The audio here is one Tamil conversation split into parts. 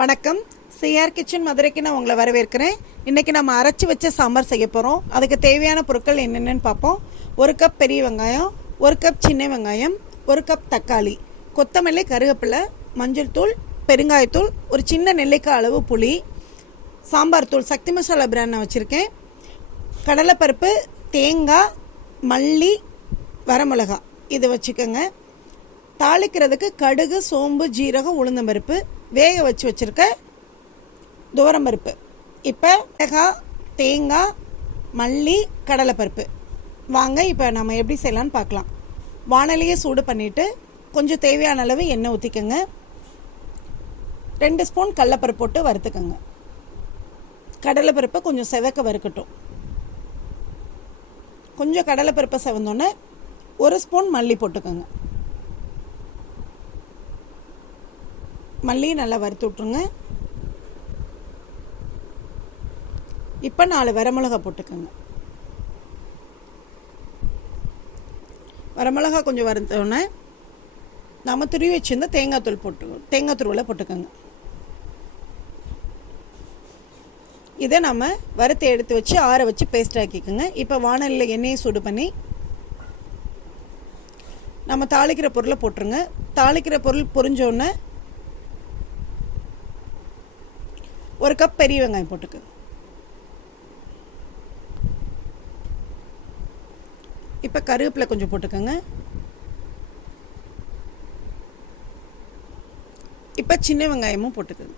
வணக்கம். சிஆர் கிச்சன் மதுரைக்கு நான் உங்களை வரவேற்கிறேன். இன்றைக்கி நம்ம அரைச்சி வச்ச சாம்பார் செய்ய போகிறோம். அதுக்கு தேவையான பொருட்கள் என்னென்னு பார்ப்போம். 1 கப் பெரிய வெங்காயம், 1 கப் சின்ன வெங்காயம், 1 கப் தக்காளி, கொத்தமல்லி, கருவேப்பிலை, மஞ்சள் தூள், பெருங்காயத்தூள், ஒரு சின்ன நெல்லிக்காய் அளவு புளி, சாம்பார் தூள் சக்தி மசாலா பிராண்ட் நான் வச்சுருக்கேன், கடலைப்பருப்பு, தேங்காய், மல்லி, வரமிளகா இது வச்சுக்கோங்க. தாளிக்கிறதுக்கு கடுகு, சோம்பு, ஜீரகம், உளுந்தம்பருப்பு, வேக வச்சுருக்க துவரம்பருப்பு. இப்போ மிளகாய், தேங்காய், மல்லி, கடலைப்பருப்பு. வாங்க இப்போ நம்ம எப்படி செய்யலான்னு பார்க்கலாம். வானலியை சூடு பண்ணிவிட்டு கொஞ்சம் தேவையான அளவு எண்ணெய் ஊற்றிக்கோங்க. 2 ஸ்பூன் கடலைப்பருப்பு போட்டு வறுத்துக்கோங்க. கடலைப்பருப்பை கொஞ்சம் செவக்க வறுக்கட்டும். கொஞ்சம் கடலைப்பருப்பை செவந்தோன்னே 1 ஸ்பூன் மல்லி போட்டுக்கோங்க. மல்லி நல்லா வறுத்து விட்ருங்க. இப்போ 4 வரமிளகா போட்டுக்கோங்க. வரமிளகா கொஞ்சம் வறுத்தோடனே நம்ம துருவி வச்சுருந்த தேங்காய் துருவலை போட்டுக்கோங்க. இதை நம்ம வறுத்து எடுத்து வச்சு ஆற வச்சு பேஸ்ட் ஆக்கிக்கோங்க. இப்போ வானலில் எண்ணெயை சூடு பண்ணி நம்ம தாளிக்கிற பொருளை போட்டுருங்க. தாளிக்கிற பொருள் பொரிஞ்சோடனே 1 கப் பெரிய வெங்காயம் போட்டுக்கு. இப்போ கருவேப்பிலை கொஞ்சம் போட்டுக்கோங்க. இப்போ சின்ன வெங்காயமும் போட்டுக்கோங்க.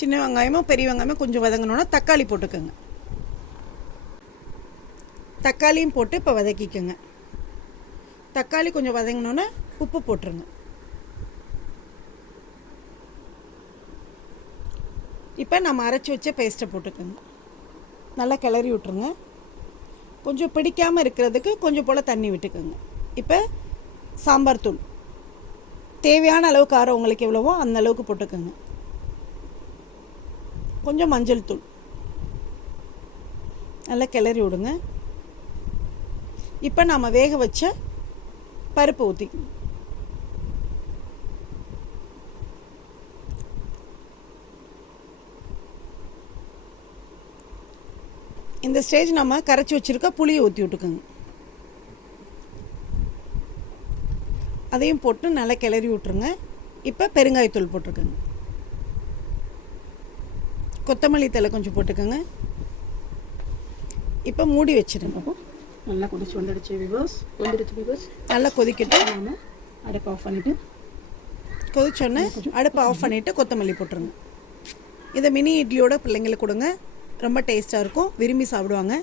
சின்ன வெங்காயமும் பெரிய வெங்காயமும் கொஞ்சம் வதங்கணுன்னா தக்காளி போட்டுக்கோங்க. தக்காளியும் போட்டு இப்போ வதக்கிக்கோங்க. தக்காளி கொஞ்சம் வதங்கினோன்னா உப்பு போட்டுருங்க. இப்போ நம்ம அரைச்சி வச்ச பேஸ்ட்டை போட்டுக்கோங்க. நல்லா கிளறி விட்ருங்க. கொஞ்சம் பிடிக்காமல் இருக்கிறதுக்கு கொஞ்சம் போல் தண்ணி விட்டுக்கோங்க. இப்போ சாம்பார் தூள் தேவையான அளவு காரம் உங்களுக்கு எவ்வளவோ அந்த அளவுக்கு போட்டுக்கோங்க. கொஞ்சம் மஞ்சள் தூள் நல்லா கிளறி விடுங்க. இப்போ நாம் வேக வச்ச பருப்பு ஊற்றிக்கணும். இந்த ஸ்டேஜ் நம்ம கரைச்சி வச்சுருக்க புளியை ஊற்றி விட்டுக்கோங்க. அதையும் போட்டு நல்லா கிளறி விட்ருங்க. இப்போ பெருங்காயத்தூள் போட்டிருக்கோங்க. கொத்தமல்லி தழை கொஞ்சம் போட்டுக்கோங்க. இப்போ மூடி வச்சுருங்க. நல்லா வந்துடுச்சு விவர்ஸ். நல்லா கொதிக்கிட்டு நம்ம அடுப்பை ஆஃப் பண்ணிவிட்டு கொதிச்சோன்னே அடுப்பை ஆஃப் பண்ணிவிட்டு கொத்தமல்லி போட்டுருங்க. இதை மினி இட்லியோட பிள்ளைங்களுக்கு கொடுங்க. ரொம்ப டேஸ்ட்டாக இருக்கும், விரும்பி சாப்பிடுவாங்க.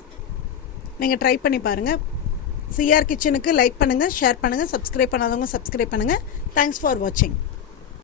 நீங்கள் ட்ரை பண்ணி பாருங்கள். சிஆர் கிச்சனுக்கு லைக் பண்ணுங்கள், ஷேர் பண்ணுங்கள், சப்ஸ்கிரைப் பண்ணாதவங்க சப்ஸ்கிரைப் பண்ணுங்கள். தேங்க்ஸ் ஃபார் வாட்சிங்.